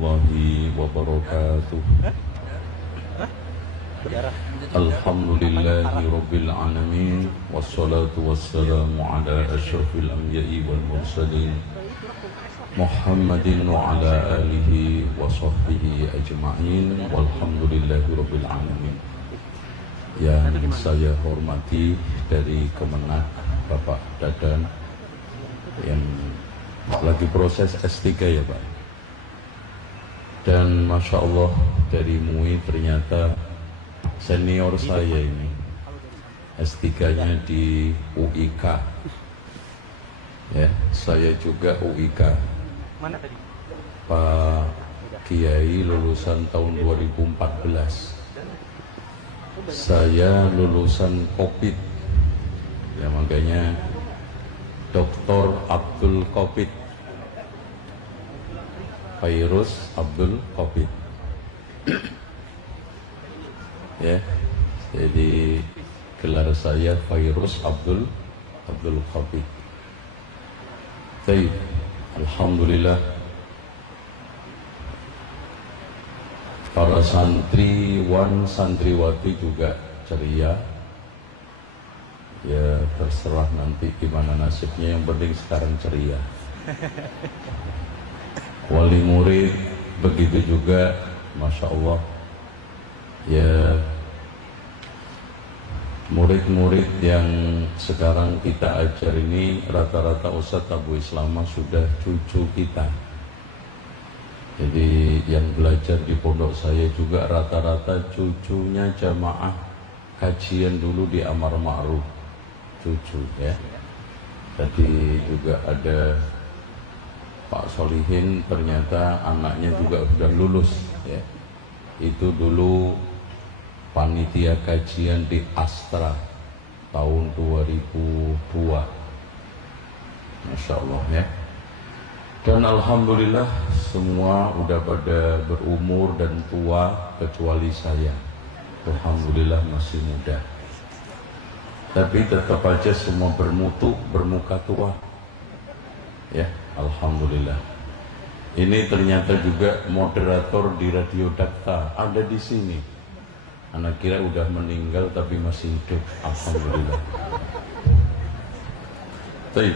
warahmatullahi wabarakatuh. Alhamdulillahi rabbil alamin, wassalatu wassalamu ala asyrafil anbiya'i wal mursalin Muhammadin wa ala alihi wa sahbihi ajma'in, walhamdulillahi rabbil alamin. Yang saya hormati dari Kemenak Bapak Dadan yang lagi proses S3 ya Pak. Dan Masya Allah dari MUI ternyata senior saya ini S3-nya di UIK ya, saya juga UIK. Mana tadi? Pak Kiai lulusan tahun 2014, saya lulusan COVID ya, makanya Dr. Abdul Covid, Fairuz Abdul Covid ya, jadi gelar saya Fairuz Abdul Covid. Baik, alhamdulillah para santriwan santriwati juga ceria ya, terserah nanti gimana nasibnya, yang penting sekarang ceria. Wali murid begitu juga, Masya Allah ya, murid-murid yang sekarang kita ajar ini rata-rata Ustadz Abu Islamah sudah cucu kita. Jadi yang belajar di pondok saya juga rata-rata cucunya jamaah kajian dulu di Amar Ma'ruf, cucu ya. Tadi juga ada Pak Solihin, ternyata anaknya juga sudah lulus ya. Itu dulu panitia kajian di Astra tahun 2002, Masya Allah ya. Dan alhamdulillah semua udah pada berumur dan tua kecuali saya, alhamdulillah masih muda. Tapi tetap aja semua bermutu, bermuka tua ya, alhamdulillah. Ini ternyata juga moderator di Radio Dakta ada di sini. Anak kira udah meninggal tapi masih hidup, alhamdulillah. Baik,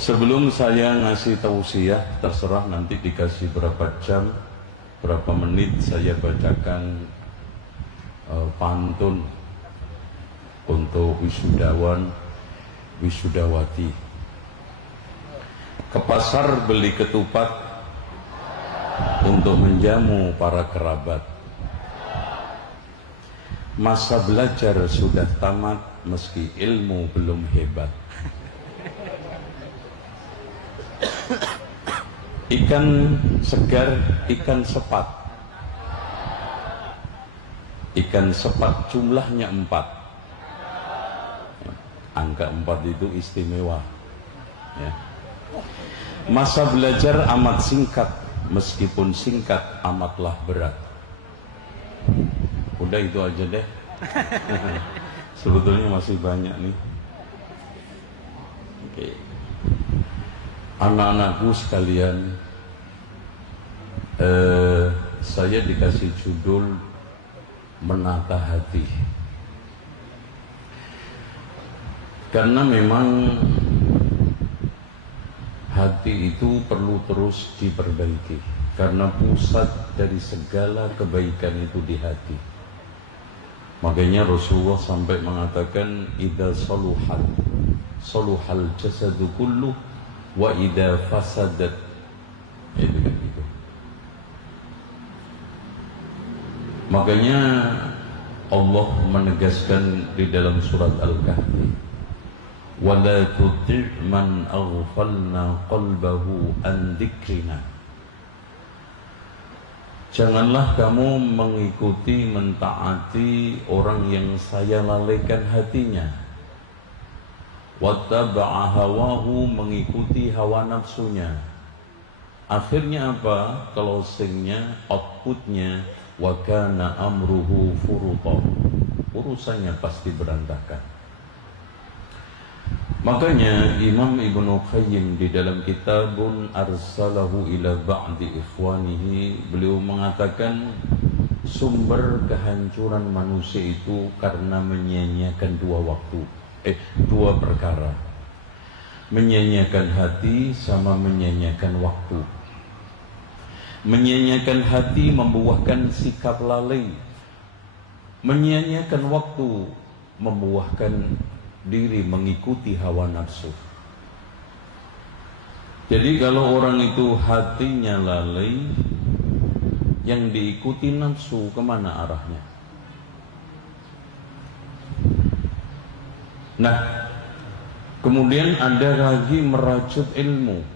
sebelum saya ngasih tausiah, terserah nanti dikasih berapa jam, berapa menit saya bacakan pantun untuk wisudawan, wisudawati. Ke pasar beli ketupat untuk menjamu para kerabat. Masa belajar sudah tamat meski ilmu belum hebat. Ikan segar, ikan sepat. Ikan sepat jumlahnya 4. Angka 4 itu istimewa ya. Masa belajar amat singkat, meskipun singkat amatlah berat. Udah itu aja deh. Sebetulnya masih banyak nih. Oke. Anak-anakku sekalian, saya dikasih judul menata hati. Karena memang hati itu perlu terus diperbaiki, karena pusat dari segala kebaikan itu di hati. Makanya Rasulullah sampai mengatakan idza saluhat saluhal jasadu kullu wa idza fasadat, itu kan gitu. Makanya Allah menegaskan di dalam surat Al-Kahfi, wala tuti' man aghfalna qalbahu an dzikrina. Janganlah kamu mengikuti, mentaati orang yang saya lalaikan hatinya. Wattaba'a hawahu, mengikuti hawa nafsunya. Akhirnya apa? Closingnya, outputnya, wa kana amruhu furuta, urusannya pasti berantakan. Makanya Imam Ibnu Qayyim di dalam kitabun arsalahu ila ba'di ikhwanihi, beliau mengatakan sumber kehancuran manusia itu karena menyia-nyiakan dua perkara. Menyia-nyiakan hati sama menyia-nyiakan waktu. Menyia-nyiakan hati membuahkan sikap lalai. Menyia-nyiakan waktu membuahkan diri mengikuti hawa nafsu. Jadi kalau orang itu hatinya lalai, yang diikuti nafsu, kemana arahnya? Nah, kemudian ada lagi merajut ilmu.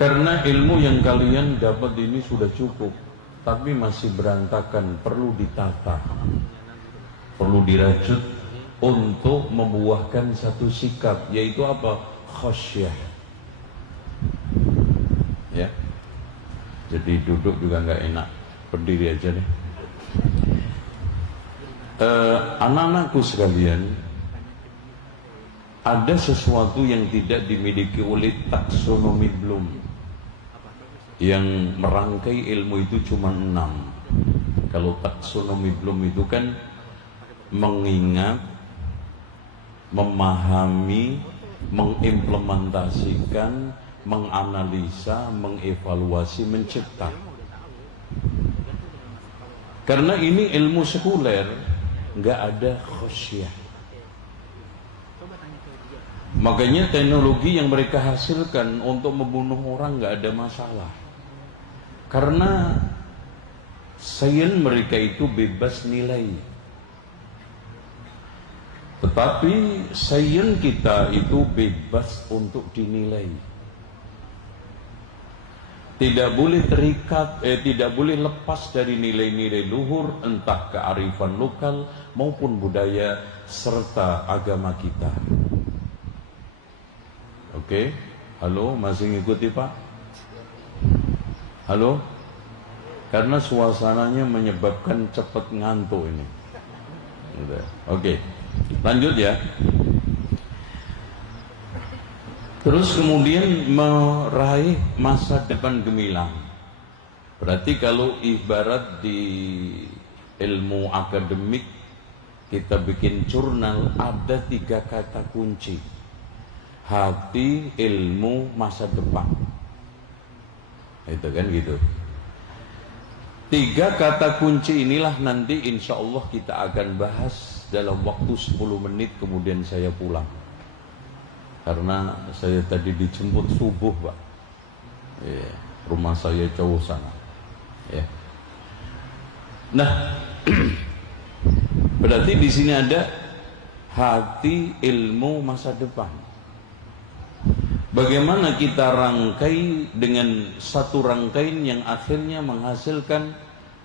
Karena ilmu yang kalian dapat ini sudah cukup, tapi masih berantakan, perlu ditata, perlu dirajut untuk membuahkan satu sikap, yaitu apa? Khasyah. Ya. Jadi duduk juga nggak enak, berdiri aja deh. Anak-anakku sekalian, ada sesuatu yang tidak dimiliki oleh taksonomi Bloom. Yang merangkai ilmu itu cuma 6. Kalau taksonomi Bloom itu kan mengingat, memahami, mengimplementasikan, menganalisa, mengevaluasi, mencipta. Karena ini ilmu sekuler, nggak ada khasyah. Makanya teknologi yang mereka hasilkan untuk membunuh orang nggak ada masalah. Karena sains mereka itu bebas nilai. Tetapi sains kita itu bebas untuk dinilai. Tidak boleh terikat, tidak boleh lepas dari nilai-nilai luhur, entah kearifan lokal maupun budaya serta agama kita. Oke, halo, masih ngikuti Pak? Halo? Karena suasananya menyebabkan cepat ngantuk ini. Oke. Lanjut ya. Terus kemudian meraih masa depan gemilang. Berarti kalau ibarat di ilmu akademik kita bikin jurnal, ada 3 kata kunci: hati, ilmu, masa depan. Itu kan gitu. 3 kata kunci inilah nanti insya Allah kita akan bahas dalam waktu 10 menit kemudian saya pulang. Karena saya tadi dijemput subuh Pak. Ya, rumah saya jauh sana. Ya. Nah, berarti di sini ada hati, ilmu, masa depan. Bagaimana kita rangkai dengan satu rangkaian yang akhirnya menghasilkan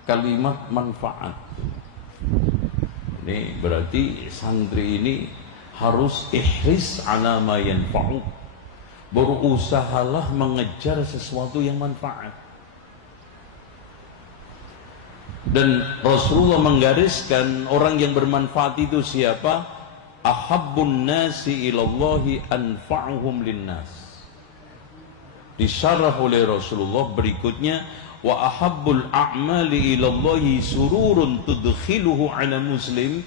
kalimat manfaat. Ini berarti santri ini harus ihris ala ma yanfa'u. Berusahalah mengejar sesuatu yang manfaat. Dan Rasulullah menggariskan orang yang bermanfaat itu siapa? Ahabbun nasi ilallahi anfa'uhum linnas. Disyarah oleh Rasulullah berikutnya, wa ahabbul a'mali ilallahi sururun tudkhiluhu ala muslim.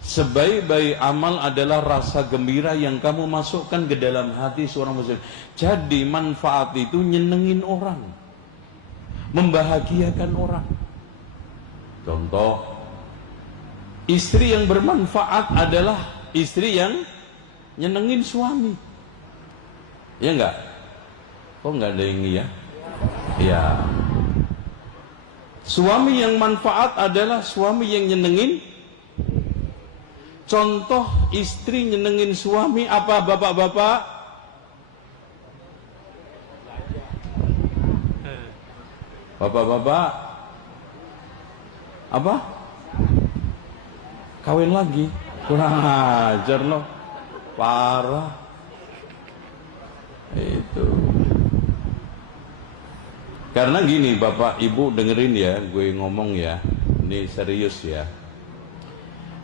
Sebaik-baik amal adalah rasa gembira yang kamu masukkan ke dalam hati seorang muslim. Jadi manfaat itu nyenengin orang, membahagiakan orang. Contoh, istri yang bermanfaat adalah istri yang nyenengin suami. Ya enggak? Kok enggak ada yang iya? Ya. Suami yang manfaat adalah suami yang nyenengin. Contoh istri nyenengin suami apa bapak-bapak? Bapak-bapak apa? Kawin lagi. Kurang ajar loh. Parah. Itu. Karena gini Bapak Ibu dengerin ya, gue ngomong ya. Ini serius ya.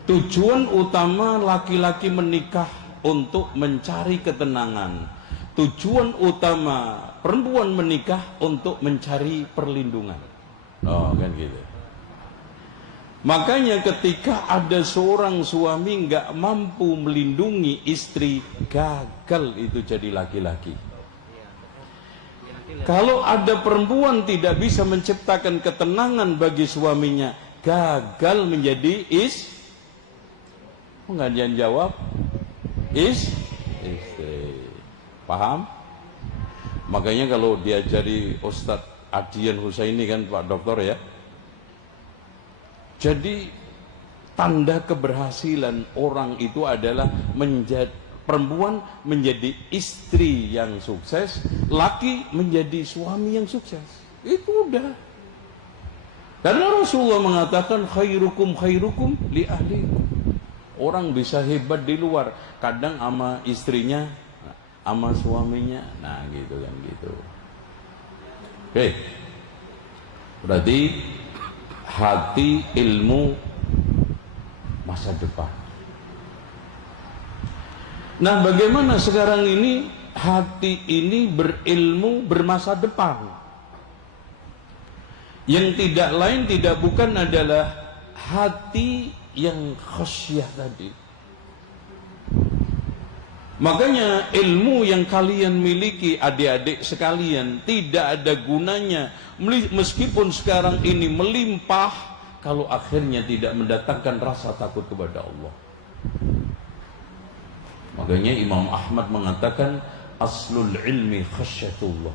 Tujuan utama laki-laki menikah untuk mencari ketenangan. Tujuan utama perempuan menikah untuk mencari perlindungan. Oh, kan gitu. Makanya ketika ada seorang suami nggak mampu melindungi istri, gagal itu jadi laki-laki. Kalau ada perempuan tidak bisa menciptakan ketenangan bagi suaminya, gagal menjadi nggak ada yang jawab? Istri. Paham? Makanya kalau diajari Ustadz Adian Husaini kan Pak Doktor ya. Jadi tanda keberhasilan orang itu adalah perempuan menjadi istri yang sukses, laki menjadi suami yang sukses. Itu udah. Karena Rasulullah mengatakan khairukum li ahlikum. Orang bisa hebat di luar, kadang sama istrinya, sama suaminya, nah gitu kan gitu. Oke, berarti hati, ilmu, masa depan. Nah, bagaimana sekarang ini hati ini berilmu, bermasa depan? Yang tidak lain tidak bukan adalah hati yang khasyah tadi. Makanya ilmu yang kalian miliki adik-adik sekalian tidak ada gunanya meskipun sekarang ini melimpah kalau akhirnya tidak mendatangkan rasa takut kepada Allah. Makanya Imam Ahmad mengatakan aslul ilmi khasyatullah.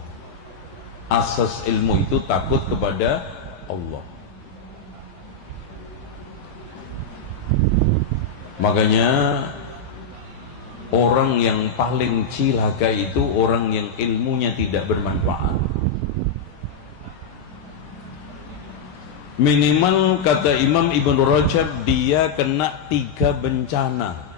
Asas ilmu itu takut kepada Allah. Makanya orang yang paling cilaka itu orang yang ilmunya tidak bermanfaat. Minimal kata Imam Ibn Rajab dia kena 3 bencana.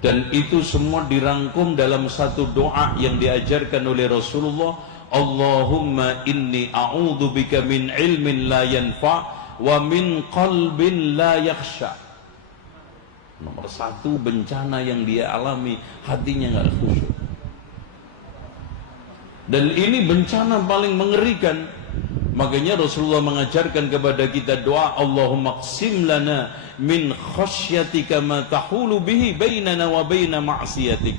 Dan itu semua dirangkum dalam satu doa yang diajarkan oleh Rasulullah. Allahumma inni a'udzubika min ilmin la yanfa' wa min qalbin la yakhsha. Nomor 1 bencana yang dia alami, hatinya nggak khusyuk. Dan ini bencana paling mengerikan. Makanya Rasulullah mengajarkan kepada kita doa, Allahumma qsim lana min khasyatika ma tahulu bihi bainana wa baina ma'siyatik.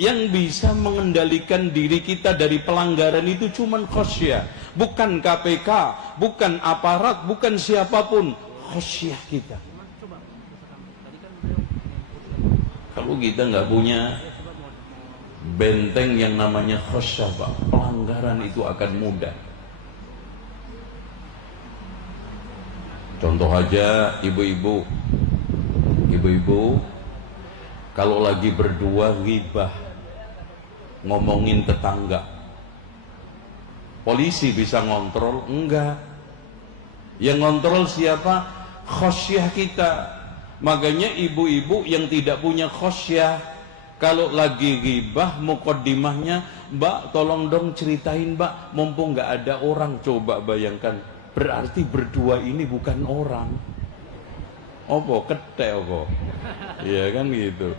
Yang bisa mengendalikan diri kita dari pelanggaran itu cuman khasyah, bukan KPK, bukan aparat, bukan siapapun, khasyah kita. Kalau kita nggak punya benteng yang namanya khasyah, Pak, pelanggaran itu akan mudah. Contoh aja ibu-ibu kalau lagi berdua ghibah, ngomongin tetangga, polisi bisa ngontrol? Enggak. Yang ngontrol siapa? Khosyah kita. Makanya ibu-ibu yang tidak punya khosyah, kalau lagi ghibah muqaddimahnya, Mbak tolong dong ceritain Mbak, mumpung nggak ada orang. Coba bayangkan, berarti berdua ini bukan orang. Opo ketek opo, iya kan gitu.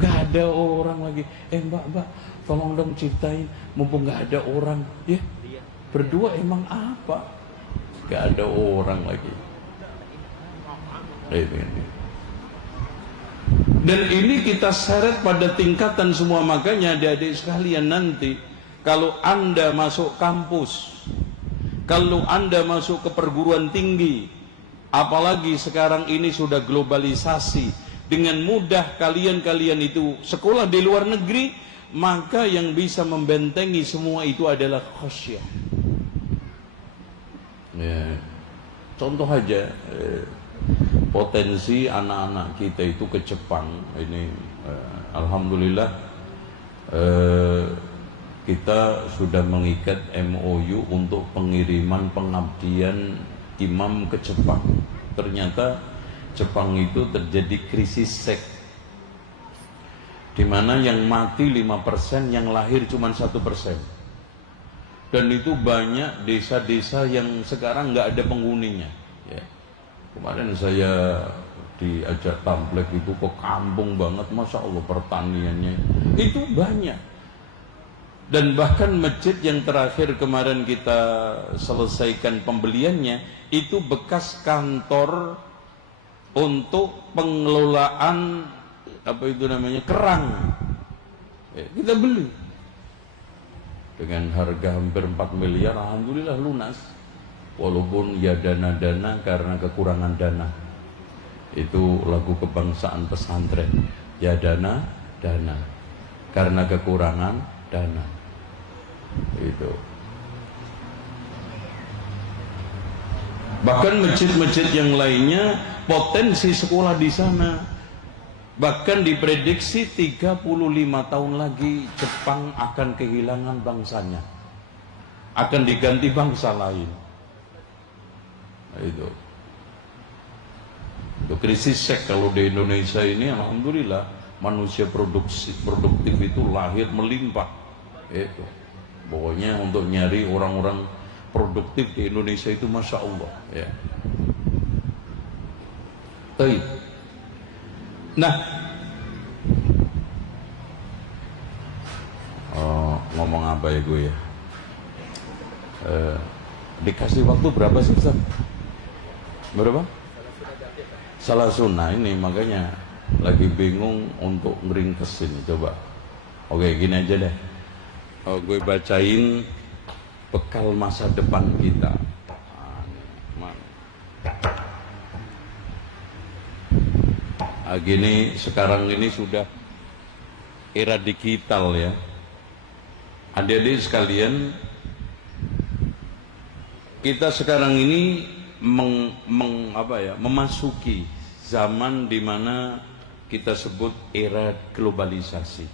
Nggak ada orang lagi. Mbak tolong dong ceritain, mumpung nggak ada orang. Ya berdua emang apa? Nggak ada orang lagi. Ini. Dan ini kita seret pada tingkatan semua. Makanya adik-adik sekalian, nanti kalau Anda masuk kampus, kalau Anda masuk ke perguruan tinggi, apalagi sekarang ini sudah globalisasi, dengan mudah kalian itu sekolah di luar negeri, maka yang bisa membentengi semua itu adalah khosyah. Ya, contoh aja, potensi anak-anak kita itu ke Jepang ini, alhamdulillah kita sudah mengikat MOU untuk pengiriman pengabdian imam ke Jepang. Ternyata Jepang itu terjadi krisis seks, di mana yang mati 5%, yang lahir cuma 1%. Dan itu banyak desa-desa yang sekarang nggak ada penghuninya. Ya. Kemarin saya diajak tamplek itu kok kampung banget, masya Allah pertaniannya itu banyak. Dan bahkan masjid yang terakhir kemarin kita selesaikan pembeliannya itu bekas kantor untuk pengelolaan apa itu namanya kerang. Kita beli dengan harga hampir 4 miliar, alhamdulillah lunas. Walaupun ya dana-dana karena kekurangan dana. Itu lagu kebangsaan pesantren. Ya dana karena kekurangan dana. Itu. Bahkan masjid-masjid yang lainnya potensi sekolah di sana. Bahkan diprediksi 35 tahun lagi Jepang akan kehilangan bangsanya. Akan diganti bangsa lain. Itu. Krisis seks kalau di Indonesia ini alhamdulillah manusia produktif itu lahir melimpah. Itu. Pokoknya untuk nyari orang-orang produktif di Indonesia itu masya Allah ya. Baik. Nah, ngomong apa ya gue ya? Dikasih waktu berapa sih Ustaz? Berapa? Salah sunnah ini, makanya lagi bingung untuk ngeringkes ini. Coba. Oke, gini aja deh. Gue bacain bekal masa depan kita. Gini, sekarang ini sudah era digital ya. Adik-adik sekalian, kita sekarang ini memasuki zaman di mana kita sebut era globalisasi.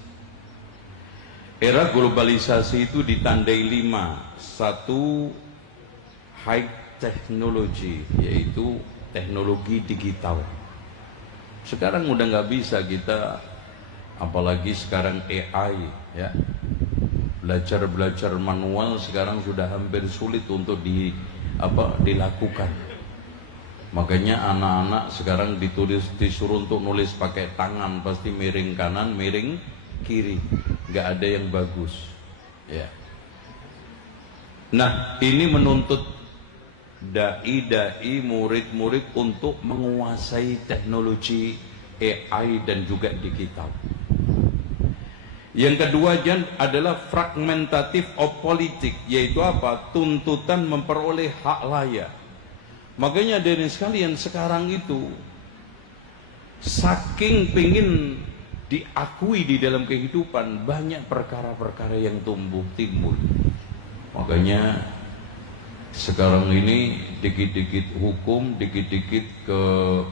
Era globalisasi itu ditandai 5. 1, high technology, yaitu teknologi digital. Sekarang udah nggak bisa kita, apalagi sekarang AI ya, belajar manual sekarang sudah hampir sulit untuk dilakukan. Makanya anak-anak sekarang disuruh untuk nulis pakai tangan, pasti miring kanan, miring kiri, nggak ada yang bagus ya. Nah, ini menuntut dai-dai, murid-murid untuk menguasai teknologi AI dan juga digital. Yang kedua adalah fragmentatif of politik, yaitu apa? Tuntutan memperoleh hak layak. Makanya dari sekalian sekarang itu saking pingin diakui di dalam kehidupan, banyak perkara-perkara yang timbul. Makanya sekarang ini dikit-dikit hukum, dikit-dikit ke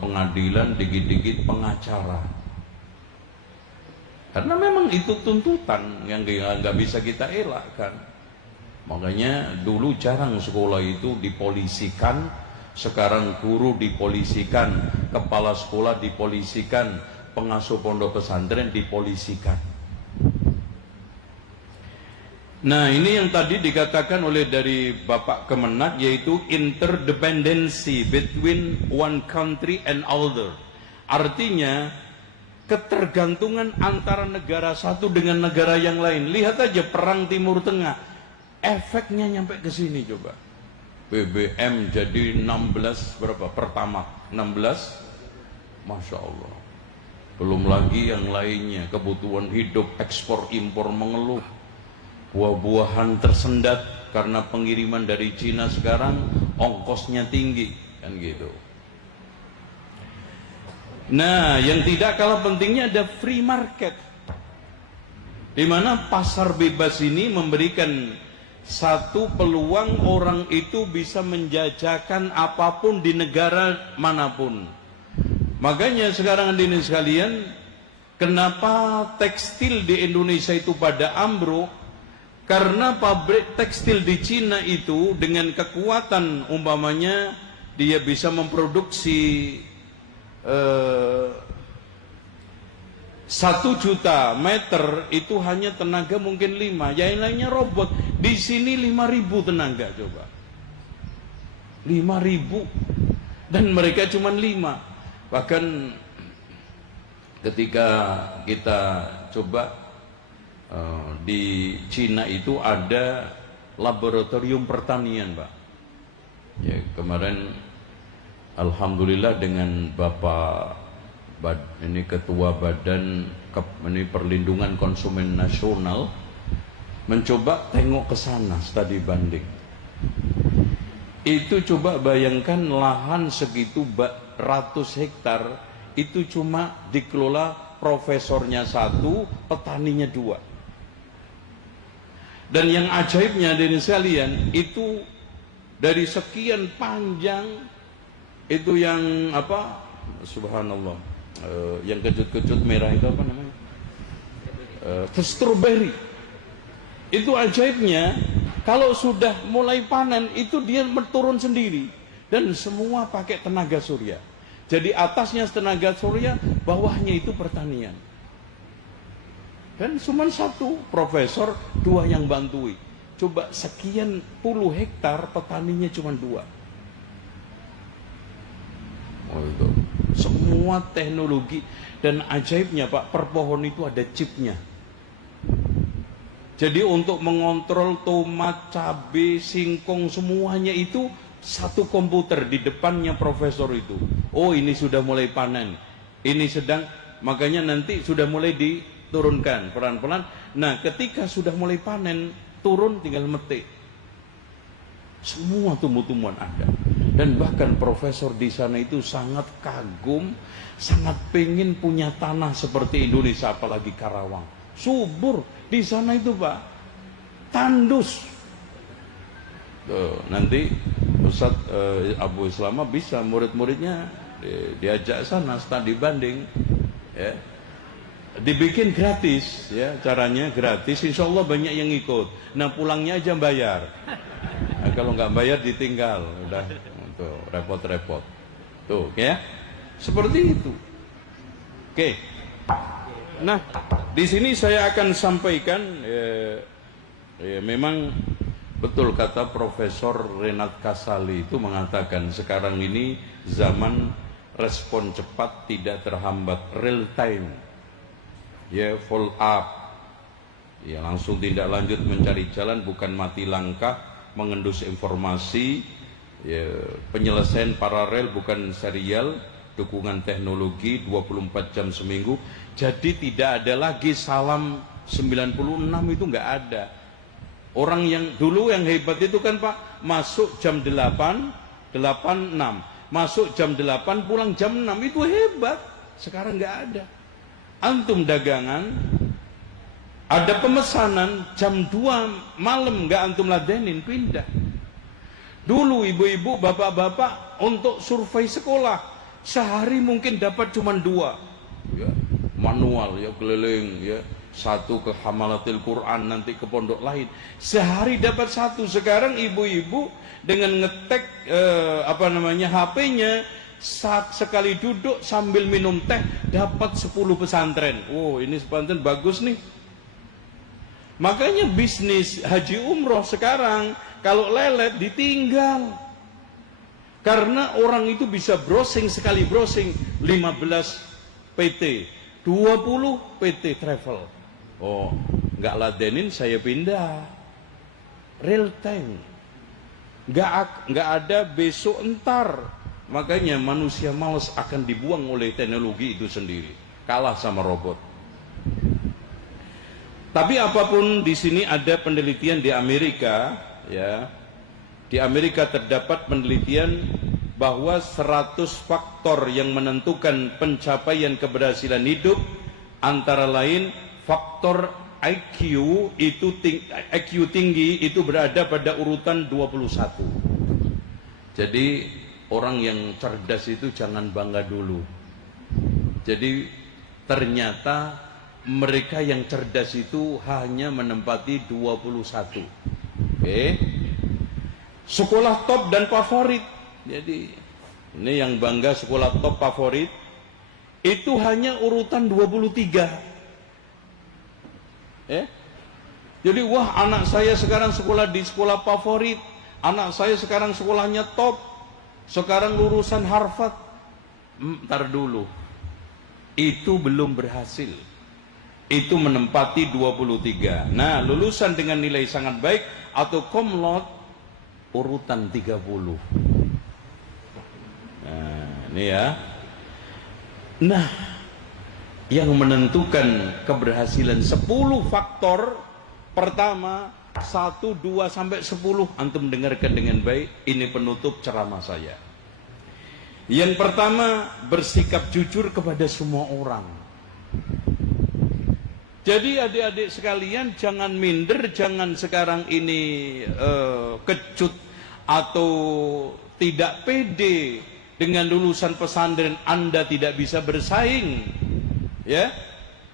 pengadilan, dikit-dikit pengacara. Karena memang itu tuntutan yang nggak bisa kita elakkan. Makanya dulu jarang sekolah itu dipolisikan, sekarang guru dipolisikan, kepala sekolah dipolisikan, pengasuh pondok pesantren dipolisikan. Nah, ini yang tadi dikatakan oleh dari Bapak Kemenak, yaitu interdependency between one country and other. Artinya ketergantungan antara negara satu dengan negara yang lain. Lihat aja perang Timur Tengah, efeknya nyampe ke sini coba. BBM jadi 16 berapa? Pertamax 16, masya Allah. Belum lagi yang lainnya, kebutuhan hidup, ekspor impor mengeluh. Buah-buahan tersendat karena pengiriman dari Cina sekarang ongkosnya tinggi, kan gitu. Nah, yang tidak kalah pentingnya ada free market, di mana pasar bebas ini memberikan satu peluang orang itu bisa menjajakan apapun di negara manapun. Makanya sekarang hadirin sekalian, kenapa tekstil di Indonesia itu pada ambruk? Karena pabrik tekstil di Cina itu dengan kekuatan umpamanya dia bisa memproduksi 1 juta meter itu hanya tenaga mungkin 5, yang lainnya robot. Di sini 5.000 tenaga coba, 5.000, dan mereka cuma 5. Bahkan ketika kita coba di Cina itu ada laboratorium pertanian, Pak. Ya, kemarin alhamdulillah dengan Bapak ini Ketua Badan Perlindungan Konsumen Nasional mencoba tengok ke sana, studi banding. Itu coba bayangkan lahan segitu ratus hektar itu cuma dikelola profesornya satu, petaninya dua. Dan yang ajaibnya dari sekalian itu dari sekian panjang itu yang apa, subhanallah, yang kecut-kecut merah itu apa namanya, strawberry. Itu ajaibnya, kalau sudah mulai panen itu dia turun sendiri dan semua pakai tenaga surya. Jadi atasnya tenaga surya, bawahnya itu pertanian. Dan cuma satu profesor, dua yang bantui. Coba sekian puluh hektar petaninya cuma dua. Oh, itu semua teknologi. Dan ajaibnya Pak, per pohon itu ada chipnya. Jadi untuk mengontrol tomat, cabai, singkong, semuanya itu satu komputer di depannya profesor itu. Oh, ini sudah mulai panen, ini sedang, makanya nanti sudah mulai diturunkan pelan-pelan. Nah, ketika sudah mulai panen, turun tinggal metik. Semua tumbuh-tumbuhan ada. Dan bahkan profesor di sana itu sangat kagum, sangat pengen punya tanah seperti Indonesia, apalagi Karawang. Subur di sana itu, Pak. Tandus. Tuh, nanti Ustadz Abu Islama bisa murid-muridnya diajak sana studi banding, ya. Dibikin gratis, ya, caranya gratis, insya Allah banyak yang ikut. Nah, pulangnya aja bayar. Nah, kalau nggak bayar ditinggal, udah tuh repot-repot. Tuh, ya, seperti itu. Oke. Nah, di sini saya akan sampaikan, memang betul kata Profesor Renat Kasali itu mengatakan sekarang ini zaman respon cepat, tidak terhambat, real time. Ya, follow up, ya, langsung tindak lanjut mencari jalan, bukan mati langkah mengendus informasi, ya, penyelesaian paralel bukan serial, dukungan teknologi 24 jam seminggu. Jadi tidak ada lagi salam 96 itu nggak ada. Orang yang dulu yang hebat itu kan Pak, masuk jam 8, 6, masuk jam 8, pulang jam 6, itu hebat. Sekarang nggak ada. Antum dagangan, ada pemesanan jam 2 malam nggak antum ladenin, pindah. Dulu ibu-ibu, bapak-bapak untuk survei sekolah sehari mungkin dapat cuma 2, ya, manual, ya, keliling, ya, satu ke Hamalatil Quran, nanti ke pondok lain, sehari dapat 1. Sekarang ibu-ibu dengan ngetek HP-nya, sekali duduk sambil minum teh dapat 10 pesantren. Oh, ini pesantren bagus nih. Makanya bisnis haji umroh sekarang kalau lelet ditinggal. Karena orang itu bisa browsing, sekali browsing 15 PT, 20 PT travel. Oh, nggak ladenin, saya pindah. Real time. Nggak ada besok entar. Makanya manusia malas akan dibuang oleh teknologi itu sendiri. Kalah sama robot. Tapi apapun, di sini ada penelitian di Amerika, ya. Di Amerika terdapat penelitian bahwa 100 faktor yang menentukan pencapaian keberhasilan hidup, antara lain faktor IQ tinggi itu berada pada urutan 21. Jadi orang yang cerdas itu jangan bangga dulu. Jadi ternyata mereka yang cerdas itu hanya menempati 21. Oke. Sekolah top dan favorit. Jadi ini yang bangga sekolah top favorit itu hanya urutan 23. Jadi wah, anak saya sekarang sekolah di sekolah favorit, anak saya sekarang sekolahnya top, sekarang lulusan Harvard. Ntar dulu, itu belum berhasil. Itu menempati 23. Nah, lulusan dengan nilai sangat baik atau cum laude urutan 30. Nah, ini ya. Nah, yang menentukan keberhasilan 10 faktor. Pertama, 1, 2 sampai 10. Antum dengarkan dengan baik. Ini penutup ceramah saya. Yang pertama, bersikap jujur kepada semua orang. Jadi adik-adik sekalian, jangan minder, jangan sekarang ini kecut atau tidak pede dengan lulusan pesantren Anda tidak bisa bersaing. Ya,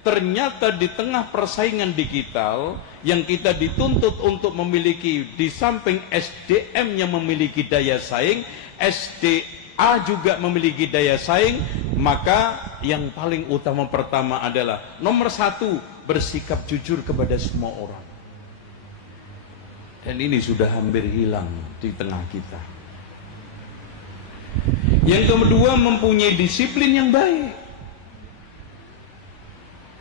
ternyata di tengah persaingan digital yang kita dituntut untuk memiliki, di samping SDM yang memiliki daya saing, SDA juga memiliki daya saing, maka yang paling utama pertama adalah nomor 1, bersikap jujur kepada semua orang. Dan ini sudah hampir hilang di tengah kita. Yang kedua, mempunyai disiplin yang baik.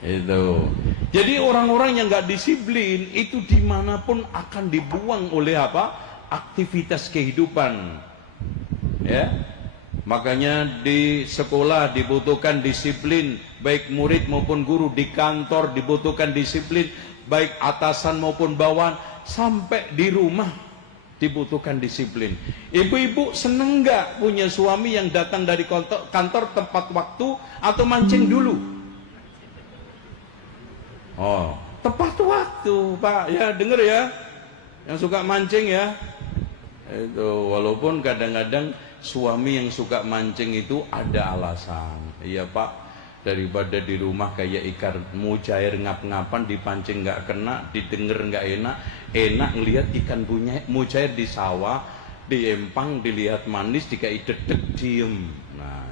Itu. Jadi orang-orang yang nggak disiplin itu dimanapun akan dibuang oleh apa? Aktivitas kehidupan. Ya. Makanya di sekolah dibutuhkan disiplin, baik murid maupun guru. Di kantor dibutuhkan disiplin, baik atasan maupun bawahan. Sampai di rumah dibutuhkan disiplin. Ibu-ibu seneng nggak punya suami yang datang dari kantor tepat waktu atau mancing dulu? Oh, tepat waktu, Pak. Ya, denger ya. Yang suka mancing ya. Itu walaupun kadang-kadang suami yang suka mancing itu ada alasan. Iya, Pak, daripada di rumah kayak ikan mujair ngap-ngapan, dipancing nggak kena, didengar nggak enak. Enak ngelihat ikan mujair di sawah, di empang, dilihat manis, dikai dedek diem. Nah,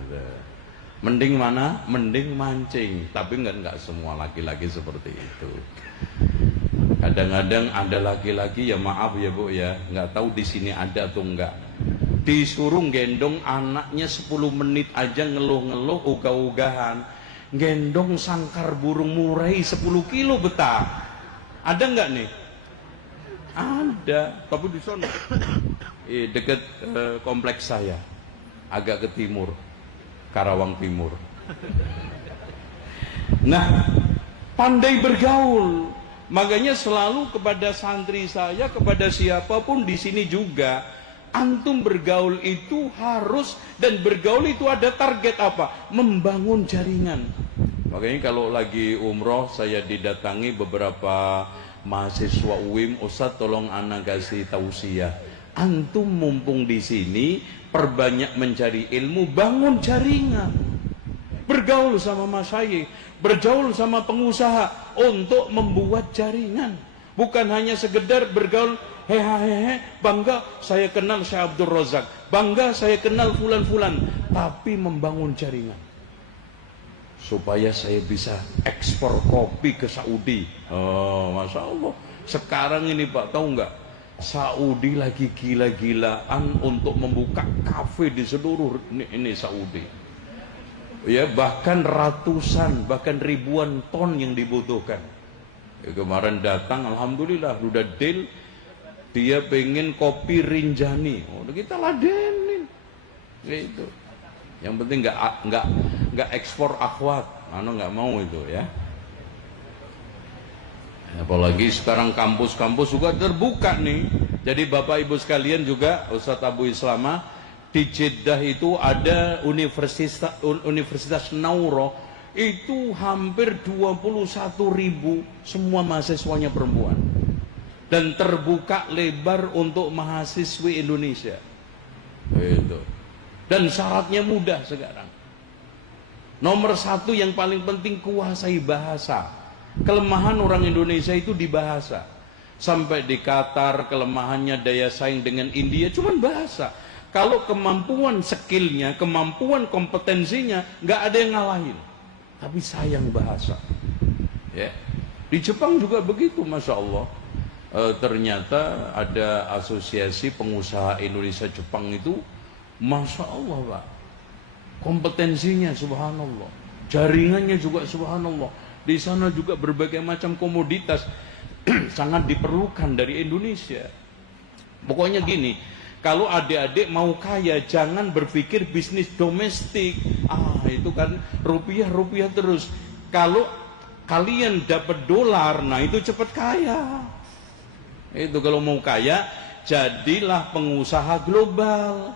mending mana? Mending mancing. Tapi nggak semua laki-laki seperti itu. Kadang-kadang ada laki-laki, ya maaf ya Bu ya, nggak tahu di sini ada atau enggak, disuruh gendong anaknya 10 menit aja ngeluh-ngeluh, ogah-ogahan, gendong sangkar burung murai 10 kilo betah. Ada enggak nih? Ada, tapi di sana dekat kompleks saya, agak ke timur, Karawang Timur. Nah, pandai bergaul. Makanya selalu kepada santri saya, kepada siapapun di sini juga, antum bergaul itu harus, dan bergaul itu ada target apa? Membangun jaringan. Makanya kalau lagi umroh saya didatangi beberapa mahasiswa UIM, Ustadz tolong anak kasih tausiah. Antum mumpung di sini, perbanyak mencari ilmu, bangun jaringan. Bergaul sama masyayikh, bergaul sama pengusaha untuk membuat jaringan. Bukan hanya sekedar bergaul, hehehe, bangga saya kenal Syekh Abdul Razak, bangga saya kenal fulan-fulan, tapi membangun jaringan. Supaya saya bisa ekspor kopi ke Saudi. Oh, Masya Allah. Sekarang ini Pak, tahu nggak? Saudi lagi gila-gilaan untuk membuka kafe di seluruh ini Saudi. Ya, bahkan ratusan, bahkan ribuan ton yang dibutuhkan. Ya, kemarin datang, alhamdulillah udah deal, dia pengen kopi Rinjani. Oh, kita ladenin. Gitu. Yang penting nggak ekspor akhwat, nggak mau itu ya. Apalagi sekarang kampus-kampus juga terbuka nih. Jadi Bapak Ibu sekalian juga, Ustadz Abu Islamah, di Jeddah itu ada Universitas Nauro, itu hampir 21.000 semua mahasiswanya perempuan, dan terbuka lebar untuk mahasiswi Indonesia itu. Dan syaratnya mudah sekarang. Nomor 1 yang paling penting, kuasai bahasa. Kelemahan orang Indonesia itu di bahasa. Sampai di Qatar kelemahannya daya saing dengan India cuman bahasa. Kalau kemampuan skillnya, kemampuan kompetensinya, nggak ada yang ngalahin. Tapi sayang bahasa. Ya. Di Jepang juga begitu, Masya Allah. Ternyata ada asosiasi pengusaha Indonesia Jepang itu, Masya Allah Pak. kompetensinya subhanallah, jaringannya juga subhanallah. Di sana juga berbagai macam komoditas sangat diperlukan dari Indonesia. Pokoknya gini, kalau adik-adik mau kaya jangan berpikir bisnis domestik. Itu kan rupiah terus. Kalau kalian dapat dolar, nah itu cepat kaya. Itu kalau mau kaya, jadilah pengusaha global.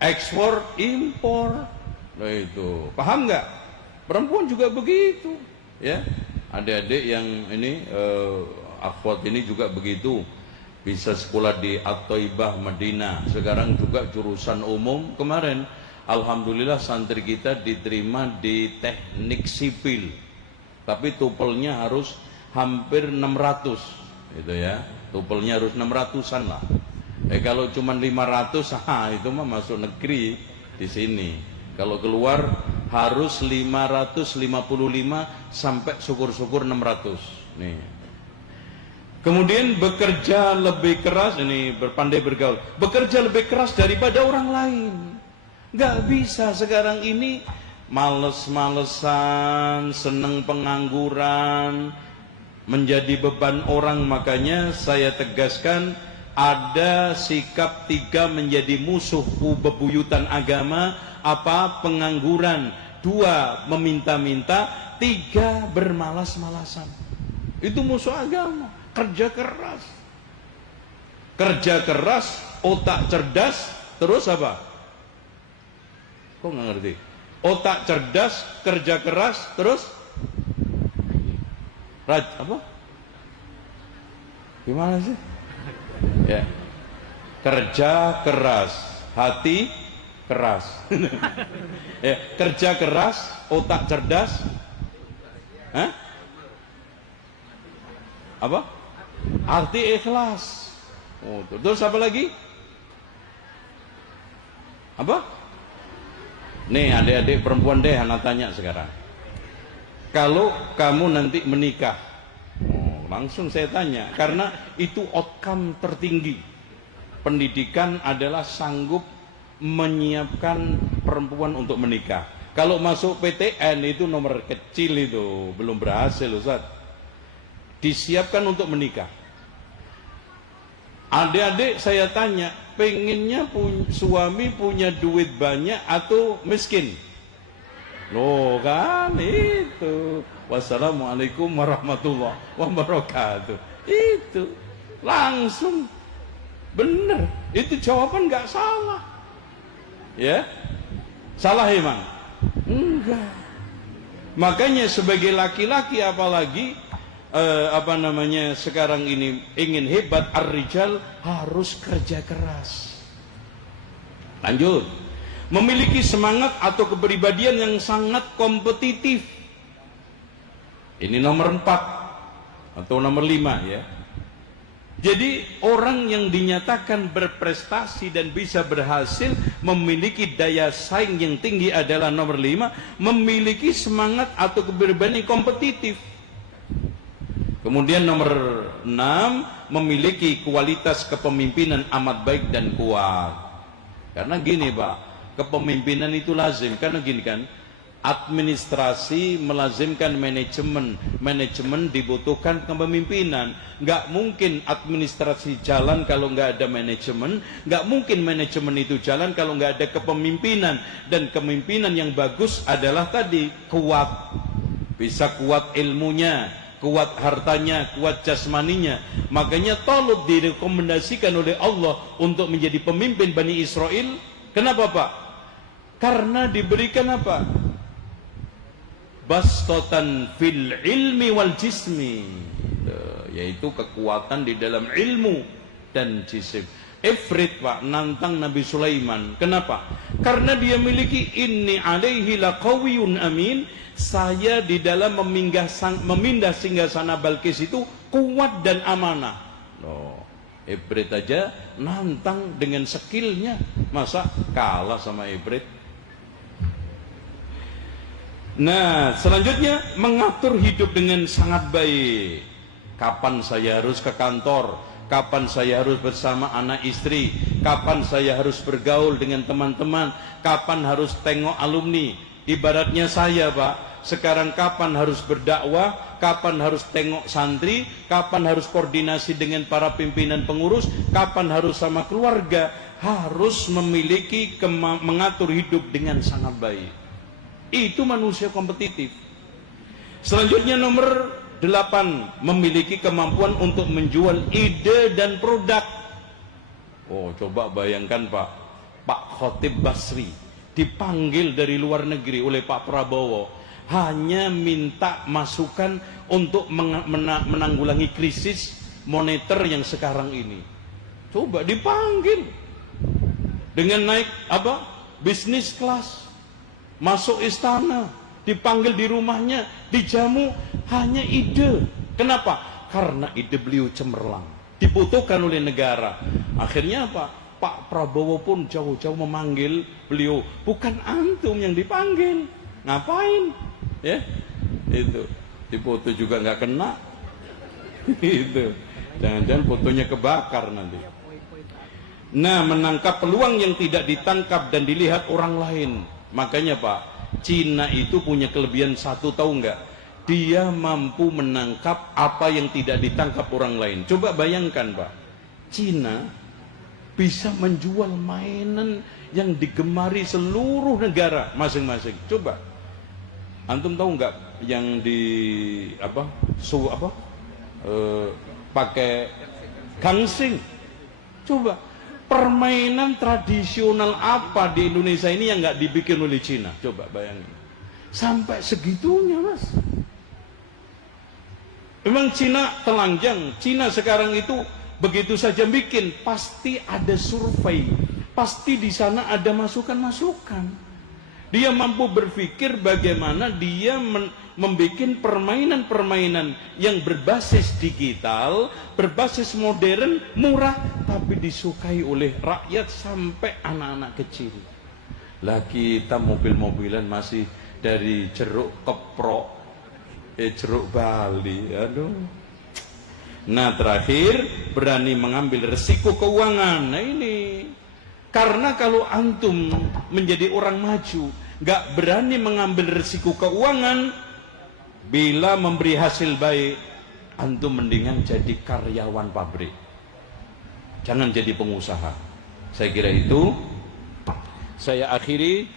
Ekspor, impor. Nah itu, paham nggak? Perempuan juga begitu, ya. Adik-adik yang ini, akhwat ini juga begitu. Bisa sekolah di At-Thaibah Madinah. Sekarang juga jurusan umum. Kemarin, alhamdulillah santri kita diterima di teknik sipil. Tapi tupelnya harus hampir 600, gitu ya. Tupelnya harus 600-an lah. Kalau cuma 500, itu mah masuk negeri di sini. Kalau keluar harus 555 sampai syukur-syukur 600. Nih. Kemudian bekerja lebih keras, ini berpandai bergaul. Bekerja lebih keras daripada orang lain. Gak bisa sekarang ini males-malesan, seneng pengangguran, menjadi beban orang. Makanya saya tegaskan, ada sikap 3 menjadi musuh bebuyutan agama. Apa? Pengangguran. 2 meminta-minta. 3 bermalas-malasan. Itu musuh agama. Kerja keras, otak cerdas, terus apa? Kok nggak ngerti? Otak cerdas, kerja keras, terus apa? Gimana sih? Ya, kerja keras, hati keras. Ya, kerja keras, otak cerdas, apa? Arti ikhlas. Terus apa lagi? Apa? Nih adik-adik perempuan deh, anak tanya sekarang. Kalau kamu nanti menikah, langsung saya tanya, karena itu outcome tertinggi. Pendidikan adalah sanggup menyiapkan perempuan untuk menikah. Kalau masuk PTN itu nomor kecil, itu belum berhasil, Ustaz. Disiapkan untuk menikah. Adik-adik saya tanya, pengennya suami punya duit banyak atau miskin? Loh kan itu. Wassalamualaikum warahmatullahi wabarakatuh. Itu langsung bener. Itu jawaban nggak salah. Ya, salah emang? Enggak. Makanya sebagai laki-laki apalagi sekarang ini ingin hebat, ar-rijal harus kerja keras. Lanjut, memiliki semangat atau kepribadian yang sangat kompetitif. Ini nomor 4 atau nomor 5 ya. Jadi orang yang dinyatakan berprestasi dan bisa berhasil, memiliki daya saing yang tinggi adalah nomor 5, memiliki semangat atau kepribadian yang kompetitif. Kemudian nomor 6, memiliki kualitas kepemimpinan amat baik dan kuat. Karena gini Pak, kepemimpinan itu lazim. Karena gini kan, administrasi melazimkan manajemen. Manajemen dibutuhkan kepemimpinan. Nggak mungkin administrasi jalan kalau nggak ada manajemen. Nggak mungkin manajemen itu jalan kalau nggak ada kepemimpinan. Dan kepemimpinan yang bagus adalah tadi, kuat. Bisa kuat ilmunya, kuat hartanya, kuat jasmaninya. Makanya Talut direkomendasikan oleh Allah untuk menjadi pemimpin Bani Israel. Kenapa Pak? Karena diberikan apa? Bastatan fil ilmi wal jismi, yaitu kekuatan di dalam ilmu dan jisim. Ifrit Pak nantang Nabi Sulaiman. Kenapa? Karena dia miliki inni alaihi laqawiyun amin. Saya di dalam memindah singgasana Balkis itu kuat dan amanah. Loh, Ibrit aja nantang dengan skillnya, masa kalah sama Ibrit? Nah, selanjutnya mengatur hidup dengan sangat baik. Kapan saya harus ke kantor? Kapan saya harus bersama anak istri? kapan saya harus bergaul dengan teman-teman, kapan harus tengok alumni. Ibaratnya saya, Pak, sekarang kapan harus berdakwah, kapan harus tengok santri, kapan harus koordinasi dengan para pimpinan pengurus, kapan harus sama keluarga, harus memiliki mengatur hidup dengan sangat baik. Itu manusia kompetitif. Selanjutnya nomor 8, memiliki kemampuan untuk menjual ide dan produk. Oh, coba bayangkan Pak Khotib Basri dipanggil dari luar negeri oleh Pak Prabowo, hanya minta masukan untuk menanggulangi krisis moneter yang sekarang ini. Coba dipanggil dengan naik bisnis kelas, masuk istana, dipanggil di rumahnya, dijamu, hanya ide. Kenapa? Karena ide beliau cemerlang, dibutuhkan oleh negara. Akhirnya Pak Prabowo pun jauh-jauh memanggil beliau. Bukan antum yang dipanggil, ngapain? Ya, itu dipoto juga nggak kena. Itu jangan-jangan fotonya kebakar nanti. Nah, menangkap peluang yang tidak ditangkap dan dilihat orang lain. Makanya Pak, Cina itu punya kelebihan satu, tahu nggak? Dia mampu menangkap apa yang tidak ditangkap orang lain. Coba bayangkan Pak, Cina bisa menjual mainan yang digemari seluruh negara masing-masing. Coba antum tahu nggak yang di pakai gangsing? Coba permainan tradisional apa di Indonesia ini yang nggak dibikin oleh Cina? Coba bayangin, sampai segitunya Mas. Memang Cina telanjang. Cina sekarang itu begitu saja bikin, pasti ada survei, pasti di sana ada masukan-masukan. Dia mampu berpikir bagaimana dia membuat permainan-permainan yang berbasis digital, berbasis modern, murah, tapi disukai oleh rakyat sampai anak-anak kecil. Lah kita mobil-mobilan masih dari jeruk keprok, jeruk Bali, aduh. Nah, terakhir, berani mengambil resiko keuangan. Nah ini, karena kalau antum menjadi orang maju, gak berani mengambil resiko keuangan, bila memberi hasil baik, antum mendingan jadi karyawan pabrik, jangan jadi pengusaha. Saya kira itu. Saya akhiri,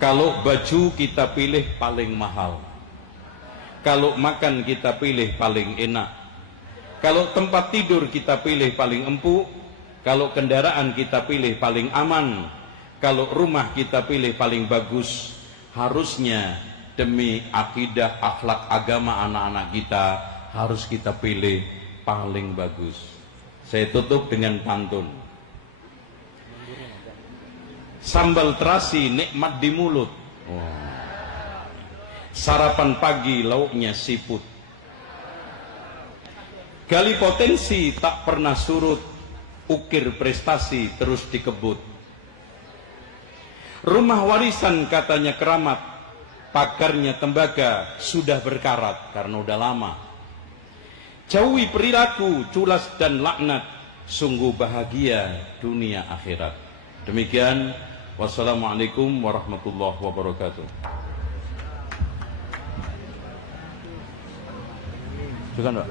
kalau baju kita pilih paling mahal, kalau makan kita pilih paling enak, kalau tempat tidur kita pilih paling empuk, kalau kendaraan kita pilih paling aman, kalau rumah kita pilih paling bagus, harusnya demi akidah, akhlak, agama anak-anak kita, harus kita pilih paling bagus. Saya tutup dengan pantun. Sambal terasi nikmat di mulut, sarapan pagi lauknya siput. Gali potensi tak pernah surut, ukir prestasi terus dikebut. Rumah warisan katanya keramat, pagarnya tembaga sudah berkarat karena udah lama. Jauhi perilaku culas dan laknat, sungguh bahagia dunia akhirat. Demikian, wassalamualaikum warahmatullahi wabarakatuh. Silakan, Pak.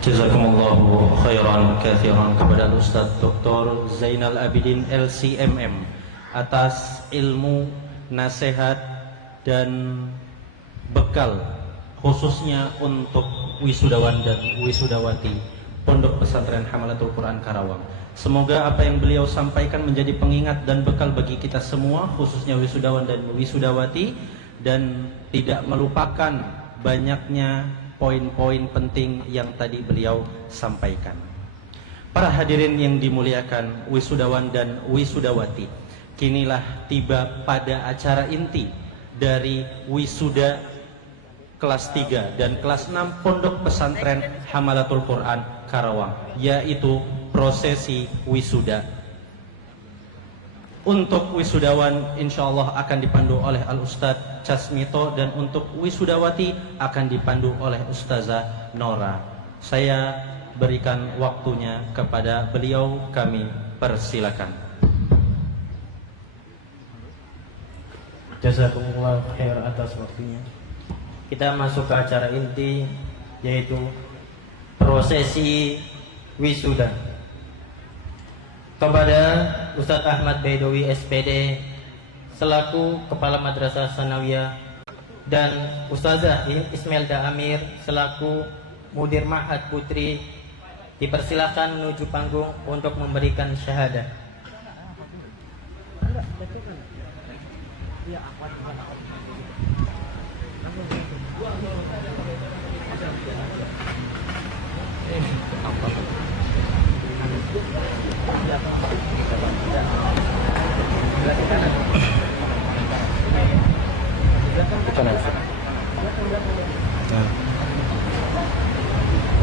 Jazakumullahu khairan katsiran kepada Ustaz Dr. Zainal Abidin LCMM atas ilmu, nasihat dan bekal khususnya untuk wisudawan dan wisudawati Pondok Pesantren Hamalatul Quran Karawang. Semoga apa yang beliau sampaikan menjadi pengingat dan bekal bagi kita semua, khususnya wisudawan dan wisudawati, dan tidak melupakan banyaknya poin-poin penting yang tadi beliau sampaikan. Para hadirin yang dimuliakan wisudawan dan wisudawati, kinilah tiba pada acara inti dari wisuda kelas 3 dan kelas 6 Pondok Pesantren Hamalatul Quran Karawang, yaitu prosesi wisuda. Untuk wisudawan insyaallah akan dipandu oleh Al-Ustadz Casmito, dan untuk wisudawati akan dipandu oleh Ustazah Nora Saya berikan waktunya kepada beliau, kami persilakan. Jazakumullah khair atas waktunya. Kita masuk ke acara inti, yaitu prosesi wisuda. Kepada Ustadz Ahmad Baidowi SPD selaku Kepala Madrasah Sanawiyah dan Ustazah Ismailda Amir selaku Mudir Ma'had Putri dipersilakan menuju panggung untuk memberikan syahadah.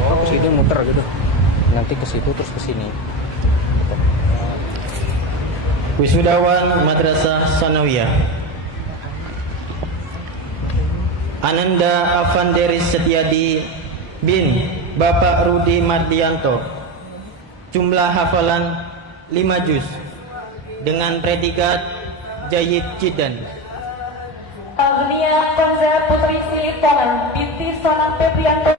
Oh, ke situ muter gitu. Nanti ke situ terus ke sini. Wisudawan Madrasah Sanawiyah Ananda Avanderi Setiadi bin Bapak Rudi Mardianto. Jumlah hafalan 5 juz dengan predikat Jayyid Jiddan. Agnia Konza Putri Silitonan binti Sonang Febrianto